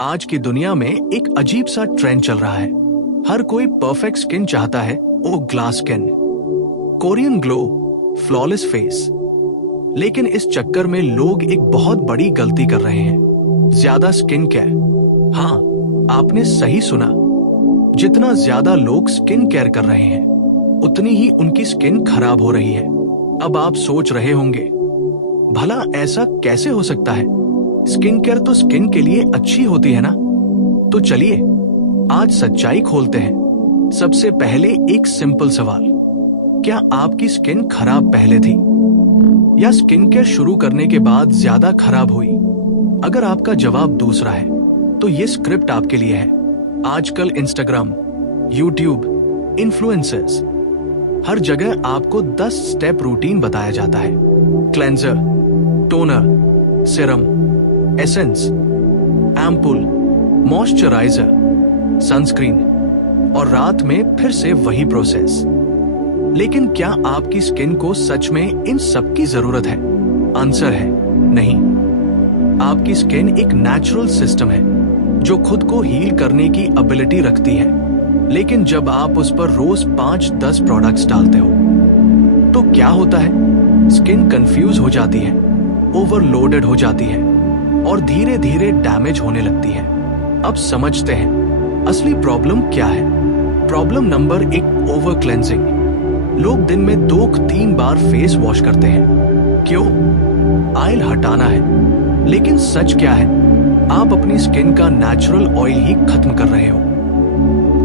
आज की दुनिया में एक अजीब सा ट्रेंड चल रहा है। हर कोई परफेक्ट स्किन चाहता है, ओ glass skin, Korean glow, flawless face. लेकिन इस चक्कर में लोग एक बहुत बड़ी गलती कर रहे हैं, ज्यादा स्किन केयर। हाँ, आपने सही सुना। जितना ज्यादा लोग स्किन केयर कर रहे हैं, उतनी ही उनकी स्किन खराब हो रही है। अब आप सोच रहे होंगे, भला ऐसा कैसे हो सकता है? स्किन केयर तो स्किन के लिए अच्छी होती है ना। तो चलिए आज सच्चाई खोलते हैं। सबसे पहले एक सिंपल सवाल, क्या आपकी स्किन खराब पहले थी या स्किन केयर शुरू करने के बाद ज्यादा खराब हुई? अगर आपका जवाब दूसरा है तो ये स्क्रिप्ट आपके लिए है। आजकल इंस्टाग्राम, यूट्यूब, इन्फ्लुएंसर्स, हर जगह आपको 10 स्टेप रूटीन बताया जाता है। Cleanser, toner, Siram, essence, ampoule, moisturiser, sunscreen और रात में फिर से वही प्रोसेस। लेकिन क्या आपकी स्किन को सच में इन सब की जरूरत है? आंसर है नहीं। आपकी स्किन एक नेचुरल सिस्टम है जो खुद को हील करने की एबिलिटी रखती है। लेकिन जब आप उस पर रोज 5-10 प्रोडक्ट्स डालते हो तो क्या होता है? स्किन कंफ्यूज हो जाती है, ओवरलोडेड हो जाती है और धीरे धीरे डैमेज होने लगती है। अब समझते हैं असली प्रॉब्लम क्या है। Problem number 1, over cleansing. लोग दिन में 2-3 बार फेस वॉश करते हैं। क्यों? ऑयल हटाना है। लेकिन सच क्या है? आप अपनी स्किन का नेचुरल ऑयल ही खत्म कर रहे हो।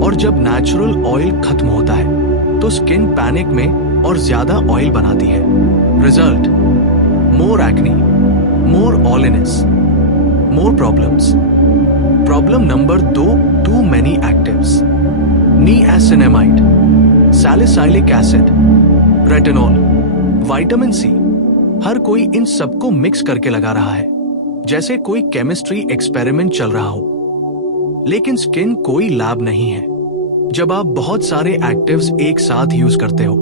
और जब नेचुरल ऑयल खत्म होता है तो स्किन पैनिक में और ज्यादा ऑयल बनाती है। Result, more acne, more oiliness, more problems. Problem number 2, too many actives. Niacinamide, salicylic acid, retinol, vitamin C, हर कोई इन सबको मिक्स करके लगा रहा है जैसे कोई केमिस्ट्री एक्सपेरिमेंट चल रहा हो। लेकिन स्किन कोई लैब नहीं है। जब आप बहुत सारे एक्टिव्स एक साथ यूज करते हो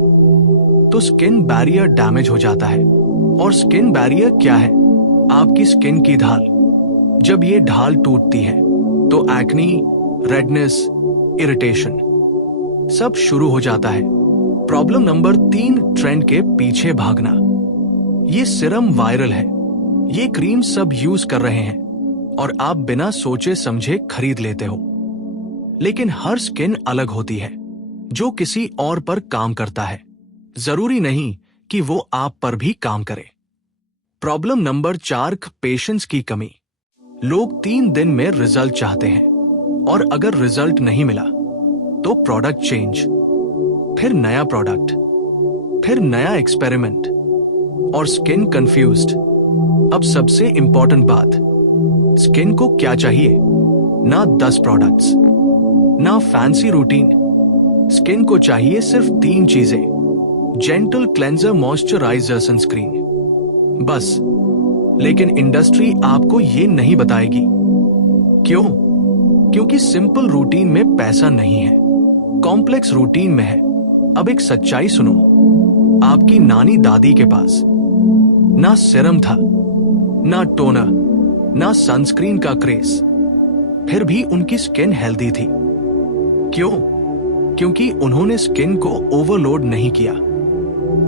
तो स्किन बैरियर डैमेज हो जाता है। और स्किन बैरियर क्या है? आपकी स्किन की ढाल। जब ये ढाल टूटती है तो एक्ने, रेडनेस, इरिटेशन सब शुरू हो जाता है। प्रॉब्लम नंबर 3, ट्रेंड के पीछे भागना। ये सिरम वायरल है, ये क्रीम सब यूज कर रहे हैं और आप बिना सोचे समझे खरीद लेते हो। लेकिन हर स्किन अलग होती है, जो किसी और पर काम करता है। जरूरी नहीं कि वो आप पर भी काम करे। प्रॉब्लम नंबर 4, पेशेंस की कमी। लोग 3 दिन में रिजल्ट चाहते हैं और अगर रिजल्ट नहीं मिला तो प्रोडक्ट चेंज, फिर नया प्रोडक्ट, फिर नया एक्सपेरिमेंट और स्किन कंफ्यूज्ड। अब सबसे इंपॉर्टेंट बात, स्किन को क्या चाहिए? ना 10 प्रोडक्ट्स, ना फैंसी रूटीन। स्किन को चाहिए सिर्फ 3 चीजें, जेंटल क्लेंजर, मॉइस्चराइजर, सनस्क्रीन, बस। लेकिन इंडस्ट्री आपको ये नहीं बताएगी। क्यों? क्योंकि सिंपल रूटीन में पैसा नहीं है, कॉम्प्लेक्स रूटीन में है। अब एक सच्चाई सुनो, आपकी नानी दादी के पास ना सिरम था, ना टोनर, ना सनस्क्रीन का क्रेज, फिर भी उनकी स्किन हेल्दी थी। क्यों? क्योंकि उन्होंने स्किन को ओवरलोड नहीं किया।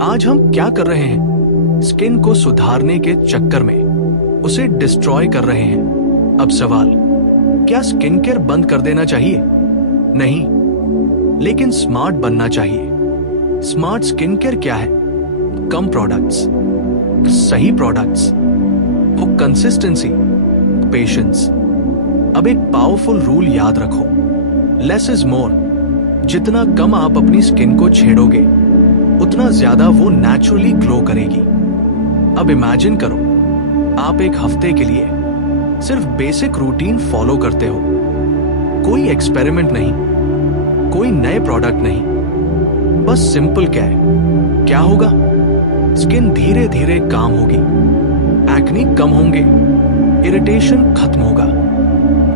आज हम क्या कर रहे हैं? स्किन को सुधारने के चक्कर में उसे डिस्ट्रॉय कर रहे हैं। अब सवाल, क्या स्किन केयर बंद कर देना चाहिए? नहीं, लेकिन स्मार्ट बनना चाहिए। स्मार्ट स्किन केयर क्या है? कम प्रोडक्ट्स, सही प्रोडक्ट्स, वो कंसिस्टेंसी, पेशेंस। अब एक पावरफुल रूल याद रखो, लेस इज मोर। जितना कम आप अपनी स्किन को छेड़ोगे उतना ज्यादा वो नेचुरली ग्लो करेगी। अब इमेजिन करो, आप एक हफ्ते के लिए सिर्फ बेसिक रूटीन फॉलो करते हो। कोई एक्सपेरिमेंट नहीं, कोई नए प्रोडक्ट नहीं, बस सिंपल केयर। क्या होगा? स्किन धीरे धीरे काम होगी, एक्ने कम होंगे, इरिटेशन खत्म होगा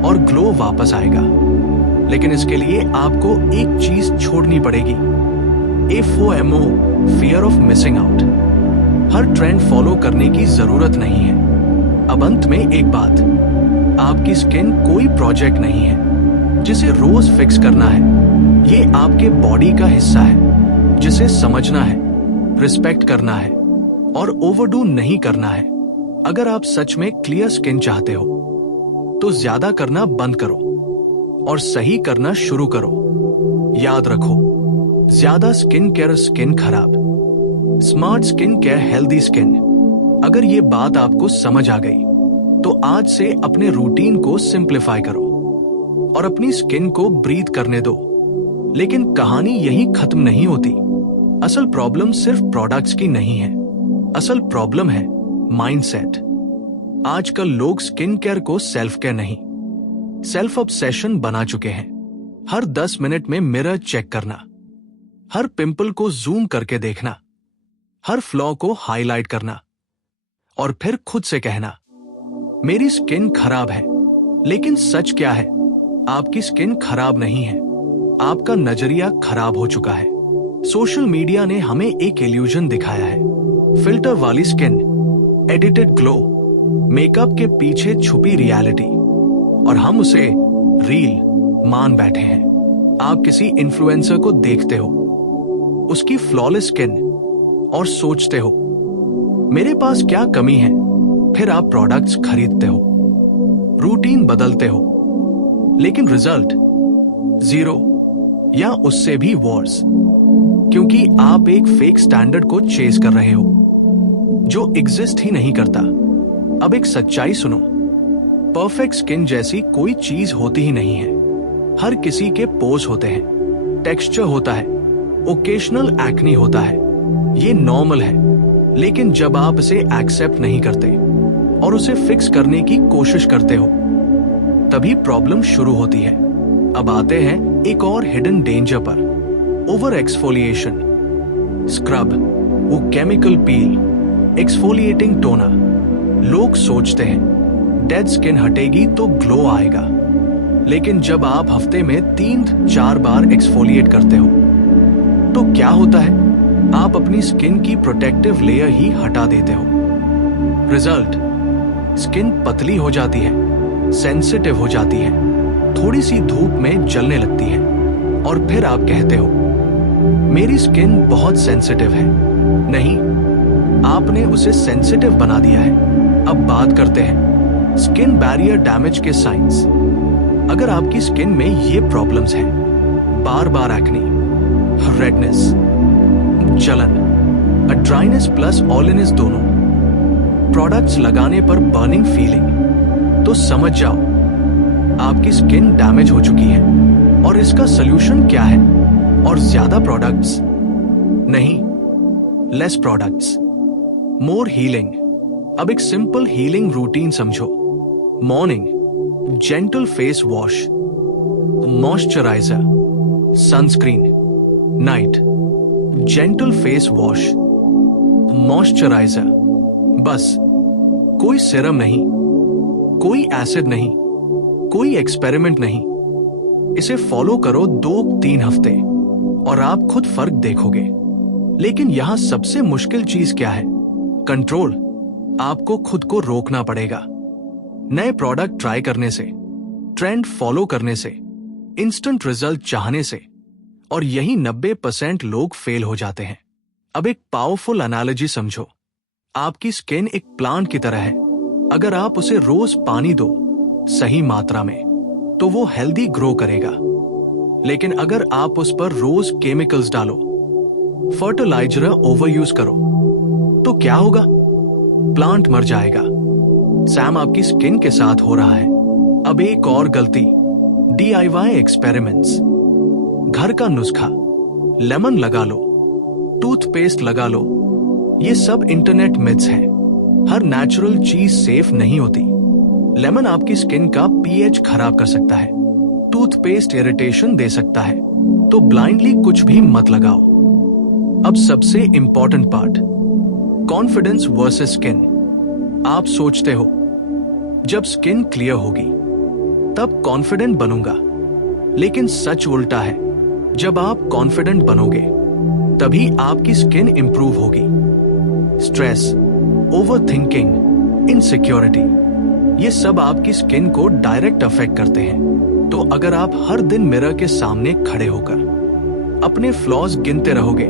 और ग्लो वापस आएगा। लेकिन इसके लिए आपको एक चीज छोड़नी पड़ेगी, FOMO, fear of missing out. Her trend follow करने की जरूरत नहीं है। अब अंत में एक बात, आपकी स्किन कोई प्रोजेक्ट नहीं है जिसे रोज फिक्स करना है। ये आपके बॉडी का हिस्सा है जिसे समझना है, रिस्पेक्ट करना है और ओवरडू नहीं करना है। अगर आप सच में क्लियर स्किन चाहते हो तो ज्यादा करना बंद करो और सही करना शुरू करो। याद रखो, ज्यादा स्किन केयर स्किन खराब, smart skin care healthy skin. अगर ये बात आपको समझ आ गई तो आज से अपने रूटीन को सिंप्लीफाई करो और अपनी स्किन को ब्रीथ करने दो। लेकिन कहानी यही खत्म नहीं होती। असल प्रॉब्लम सिर्फ प्रोडक्ट्स की नहीं है, असल प्रॉब्लम है माइंडसेट। आजकल लोग स्किन केयर को सेल्फ केयर नहीं, सेल्फ ऑब्सेशन बना चुके हैं। हर 10 मिनट में मिरर चेक करना, हर पिंपल को जूम करके देखना, हर फ्लॉ को हाईलाइट करना और फिर खुद से कहना, मेरी स्किन खराब है। लेकिन सच क्या है? आपकी स्किन खराब नहीं है, आपका नजरिया खराब हो चुका है। सोशल मीडिया ने हमें एक इल्यूजन दिखाया है, फिल्टर वाली स्किन, एडिटेड ग्लो, मेकअप के पीछे छुपी रियलिटी, और हम उसे रील मान बैठे हैं। आप किसी इन्फ्लुएंसर को देखते हो, उसकी फ्लॉलेस स्किन, और सोचते हो मेरे पास क्या कमी है। फिर आप प्रोडक्ट्स खरीदते हो, रूटीन बदलते हो, लेकिन रिजल्ट जीरो या उससे भी वर्स, क्योंकि आप एक फेक स्टैंडर्ड को चेस कर रहे हो जो एग्जिस्ट ही नहीं करता। अब एक सच्चाई सुनो, परफेक्ट स्किन जैसी कोई चीज होती ही नहीं है। हर किसी के पोर्स होते हैं, टेक्सचर होता है, ओकेशनल एक्ने होता है, ये नॉर्मल है। लेकिन जब आप इसे एक्सेप्ट नहीं करते और उसे फिक्स करने की कोशिश करते हो, तभी प्रॉब्लम शुरू होती है। अब आते हैं एक और हिडन डेंजर पर, ओवर एक्सफोलिएशन। स्क्रब, वो केमिकल पील, एक्सफोलिएटिंग टोनर। लोग सोचते हैं डेड स्किन हटेगी तो ग्लो आएगा, लेकिन जब आप हफ्ते में 3-4 बार एक्सफोलिएट करते हो तो क्या होता है? आप अपनी स्किन की प्रोटेक्टिव लेयर ही हटा देते हो। रिजल्ट, स्किन पतली हो जाती है, सेंसिटिव हो जाती है, थोड़ी सी धूप में जलने लगती है, और फिर आप कहते हो मेरी स्किन बहुत सेंसिटिव है। नहीं, आपने उसे सेंसिटिव बना दिया है। अब बात करते हैं स्किन बैरियर डैमेज के साइंस। अगर आपकी स्किन में ये प्रॉब्लम्स हैं, बार बार एक्ने, रेडनेस, जलन, ड्राइनेस प्लस ऑयलीनेस दोनों, प्रोडक्ट्स लगाने पर बर्निंग फीलिंग, तो समझ जाओ आपकी स्किन डैमेज हो चुकी है। और इसका सॉल्यूशन क्या है? और ज्यादा प्रोडक्ट्स नहीं, लेस प्रोडक्ट्स, मोर हीलिंग। अब एक सिंपल हीलिंग रूटीन समझो। Morning, gentle face wash, moisturiser, sunscreen. Night, gentle face wash, moisturiser. बस, कोई सीरम नहीं, कोई एसिड नहीं, कोई एक्सपेरिमेंट नहीं। इसे फॉलो करो 2-3 हफ्ते और आप खुद फर्क देखोगे। लेकिन यहां सबसे मुश्किल चीज क्या है? कंट्रोल। आपको खुद को रोकना पड़ेगा। नए प्रोडक्ट ट्राई करने से, ट्रेंड फॉलो करने से, इंस्टेंट रिजल्ट चाहने से, और यही 90% लोग फेल हो जाते हैं। अब एक पावरफुल एनालॉजी समझो। आपकी स्किन एक प्लांट की तरह है। अगर आप उसे रोज पानी दो सही मात्रा में तो वो हेल्दी ग्रो करेगा। लेकिन अगर आप उस पर रोज केमिकल्स डालो, फर्टिलाइजर ओवर यूज करो, तो क्या होगा? प्लांट मर जाएगा। सैम आपकी स्किन के साथ हो रहा है। अब एक और गलती, DIY एक्सपेरिमेंट्स। घर का नुस्खा, लेमन लगा लो, टूथपेस्ट लगा लो, ये सब इंटरनेट मिथ्स हैं। हर नेचुरल चीज सेफ नहीं होती। लेमन आपकी स्किन का pH खराब कर सकता है, टूथपेस्ट इरिटेशन दे सकता है, तो ब्लाइंडली कुछ भी मत लगाओ। अब सबसे important part, confidence versus skin. आप सोचते हो जब स्किन क्लियर होगी तब कॉन्फिडेंट बनूंगा, लेकिन सच उल्टा है। जब आप कॉन्फिडेंट बनोगे तभी आपकी स्किन इंप्रूव होगी। स्ट्रेस, ओवरथिंकिंग, इनसिक्योरिटी, ये सब आपकी स्किन को डायरेक्ट अफेक्ट करते हैं। तो अगर आप हर दिन मिरर के सामने खड़े होकर अपने फ्लॉज गिनते रहोगे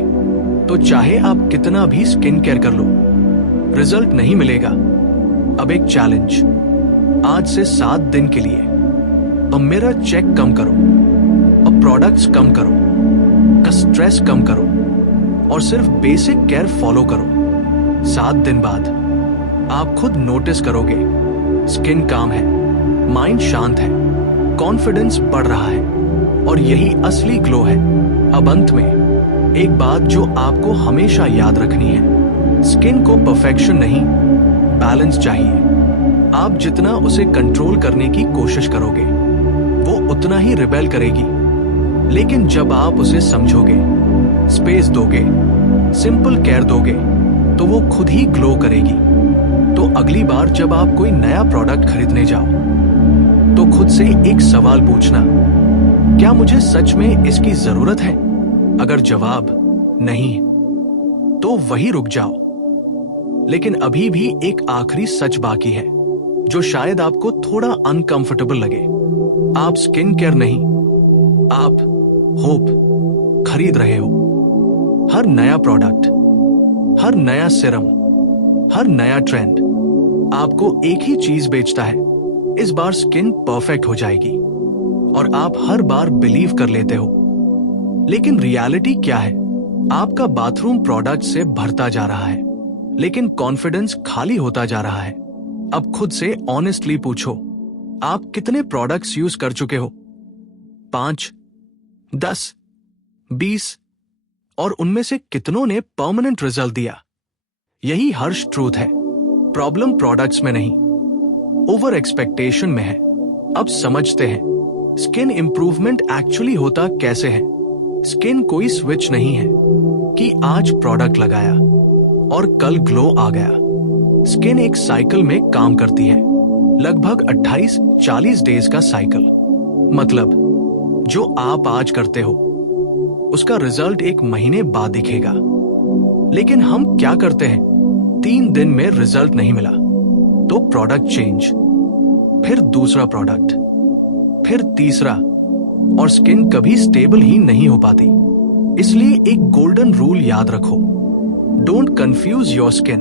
तो चाहे आप कितना भी स्किन केयर कर लो, रिजल्ट नहीं मिलेगा। अब एक चैलेंज, आज से 7 दिन के लिए अब मिरर चेक कम करो, अब प्रोडक्ट्स कम करो, का स्ट्रेस कम करो और सिर्फ बेसिक केयर फॉलो करो। 7 दिन बाद आप खुद नोटिस करोगे स्किन काम है, माइंड शांत है, कॉन्फिडेंस बढ़ रहा है और यही असली ग्लो है। अब अंत में एक बात जो आपको हमेशा याद रखनी है, स्किन को परफेक्शन नहीं, बैलेंस चाहिए। आप जितना उसे कंट्रोल करने की कोशिश करोगे वो उतना ही रिबेल करेगी, लेकिन जब आप उसे समझोगे, स्पेस दोगे, सिंपल केयर दोगे तो वो खुद ही ग्लो करेगी। तो अगली बार जब आप कोई नया प्रोडक्ट खरीदने जाओ तो खुद से एक सवाल पूछना, क्या मुझे सच में इसकी जरूरत है? अगर जवाब नहीं तो वही रुक जाओ। लेकिन अभी भी एक आखिरी सच बाकी है जो शायद आपको थोड़ा अनकंफर्टेबल लगे। आप स्किन केयर नहीं, आप होप खरीद रहे हो। हर नया प्रोडक्ट, हर नया सीरम, हर नया ट्रेंड आपको एक ही चीज बेचता है, इस बार स्किन परफेक्ट हो जाएगी, और आप हर बार बिलीव कर लेते हो। लेकिन रियलिटी क्या है? आपका बाथरूम प्रोडक्ट से भरता जा रहा है लेकिन कॉन्फिडेंस खाली होता जा रहा है। अब खुद से ऑनेस्टली पूछो, आप कितने प्रोडक्ट्स यूज कर चुके हो? 5, 10, 20, और उनमें से कितनों ने परमानेंट रिजल्ट दिया? यही हर्ष ट्रूथ है। प्रॉब्लम प्रोडक्ट्स में नहीं, ओवर एक्सपेक्टेशन में है। अब समझते हैं स्किन इंप्रूवमेंट एक्चुअली होता कैसे है। स्किन कोई स्विच नहीं है कि आज प्रोडक्ट लगाया और कल ग्लो आ गया। स्किन एक साइकिल में काम करती है, लगभग 28-40 डेज का साइकिल। मतलब जो आप आज करते हो उसका रिजल्ट 1 महीने बाद दिखेगा। लेकिन हम क्या करते हैं? 3 दिन में रिजल्ट नहीं मिला तो प्रोडक्ट चेंज, फिर दूसरा प्रोडक्ट, फिर तीसरा, और स्किन कभी स्टेबल ही नहीं हो पाती। इसलिए एक गोल्डन रूल याद रखो, डोंट कंफ्यूज योर स्किन।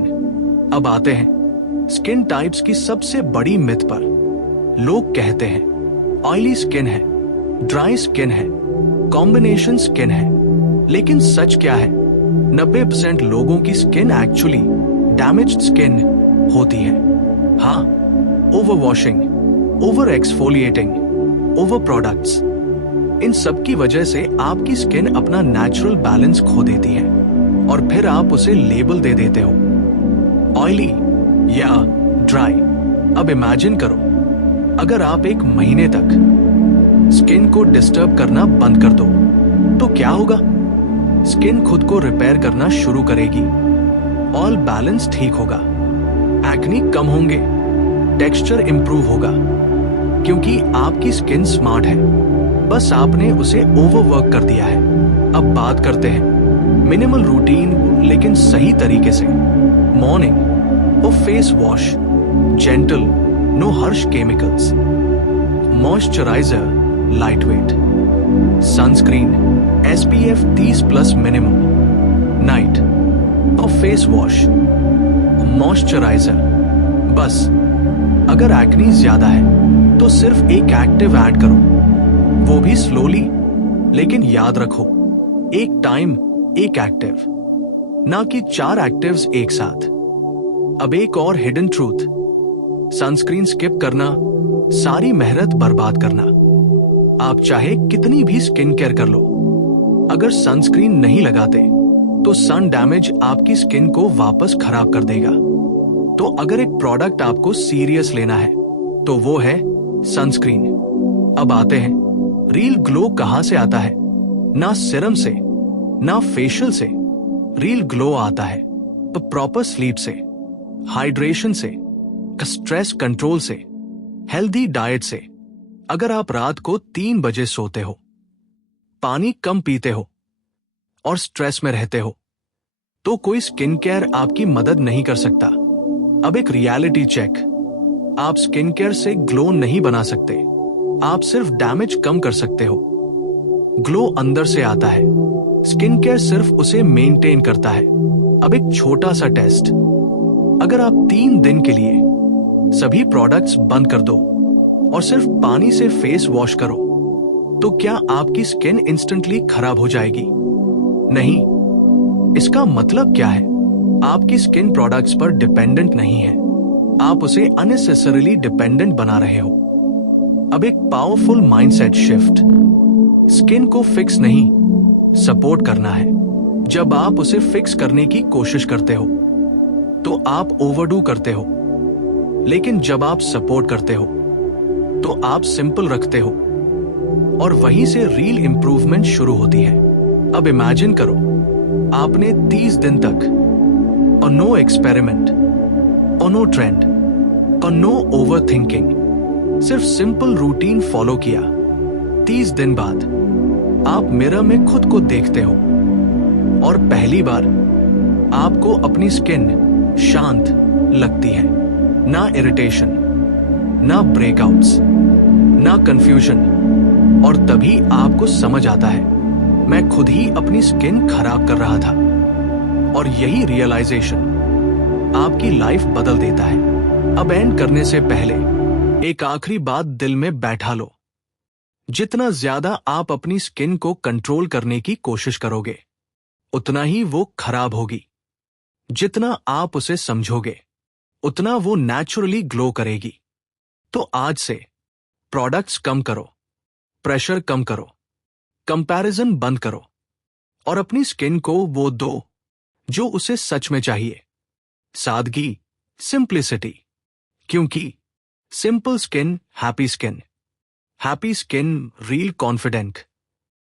अब आते हैं स्किन टाइप्स की सबसे बड़ी मिथ पर। लोग कहते हैं ऑयली स्किन है, ड्राई स्किन है, कॉम्बिनेशन स्किन है। लेकिन सच क्या है? 90% लोगों की स्किन एक्चुअली डैमेज्ड स्किन होती है। हाँ, over washing, over exfoliating, over products, इन सब की वजह से आपकी स्किन अपना नेचुरल बैलेंस खो देती है और फिर आप उसे लेबल दे देते हो, ऑयली या ड्राई। अब इमेजिन करो, अगर आप 1 महीने तक स्किन को डिस्टर्ब करना बंद कर दो तो क्या होगा? स्किन खुद को रिपेयर करना शुरू करेगी, ऑल बैलेंस ठीक होगा, एक्ने कम होंगे, टेक्सचर इंप्रूव होगा, क्योंकि आपकी स्किन स्मार्ट है, बस आपने उसे ओवरवर्क कर दिया है। अब बात करते हैं मिनिमल रूटीन लेकिन सही तरीके से। मॉर्निंग और face wash, gentle, no harsh chemicals, moisturiser light weight, sunscreen SPF 30+ minimum, night और फेस वॉश, मॉइस्चराइजर। बस अगर एक्ने ज्यादा है तो सिर्फ एक एक्टिव ऐड करो, वो भी स्लोली। लेकिन याद रखो, एक टाइम एक एक्टिव, ना कि 4 एक्टिव्स एक साथ। अब एक और हिडन ट्रूथ, सनस्क्रीन स्किप करना सारी मेहनत बर्बाद करना। आप चाहे कितनी भी स्किन केयर कर लो, अगर सनस्क्रीन नहीं लगाते तो सन डैमेज आपकी स्किन को वापस खराब कर देगा। तो अगर एक प्रोडक्ट आपको सीरियस लेना है तो वो है सनस्क्रीन। अब आते हैं रियल ग्लो कहां से आता है? ना सीरम से, ना फेशियल से। रियल ग्लो आता है तो प्रॉपर स्लीप से, हाइड्रेशन से, स्ट्रेस कंट्रोल से, हेल्दी डाइट से। अगर आप रात को 3 बजे सोते हो, पानी कम पीते हो और स्ट्रेस में रहते हो तो कोई स्किन केयर आपकी मदद नहीं कर सकता। अब एक रियलिटी चेक, आप स्किन केयर से ग्लो नहीं बना सकते, आप सिर्फ डैमेज कम कर सकते हो। ग्लो अंदर से आता है, स्किन केयर सिर्फ उसे मेंटेन करता है। अब एक छोटा सा टेस्ट, अगर आप 3 दिन के लिए सभी प्रोडक्ट्स बंद कर दो और सिर्फ पानी से फेस वॉश करो, तो क्या आपकी स्किन इंस्टेंटली खराब हो जाएगी? नहीं। इसका मतलब क्या है? आपकी स्किन प्रोडक्ट्स पर डिपेंडेंट नहीं है, आप उसे अननेसेसरीली डिपेंडेंट बना रहे हो। अब एक पावरफुल माइंडसेट शिफ्ट, स्किन को फिक्स नहीं, सपोर्ट करना है। जब आप उसे फिक्स करने की कोशिश करते हो तो आप ओवरडू करते हो, लेकिन जब आप सपोर्ट करते हो तो आप सिंपल रखते हो, और वहीं से रियल इंप्रूवमेंट शुरू होती है। अब इमेजिन करो, आपने 30 दिन तक और नो एक्सपेरिमेंट और नो ट्रेंड और नो ओवर थिंकिंग, सिर्फ सिंपल रूटीन फॉलो किया। 30 दिन बाद आप मिरर में खुद को देखते हो और पहली बार आपको अपनी स्किन शांत लगती है। ना इरिटेशन, ना ब्रेकआउट्स, ना कंफ्यूजन, और तभी आपको समझ आता है, मैं खुद ही अपनी स्किन खराब कर रहा था। और यही रियलाइजेशन आपकी लाइफ बदल देता है। अब एंड करने से पहले एक आखिरी बात दिल में बैठा लो, जितना ज्यादा आप अपनी स्किन को कंट्रोल करने की कोशिश करोगे, उतना ही वो खराब होगी। जितना आप उसे समझोगे, उतना वो नेचुरली ग्लो करेगी। तो आज से प्रोडक्ट्स कम करो, प्रेशर कम करो, कंपैरिजन बंद करो, और अपनी स्किन को वो दो जो उसे सच में चाहिए। सादगी, सिंप्लिसिटी, क्योंकि simple skin, happy skin real confident.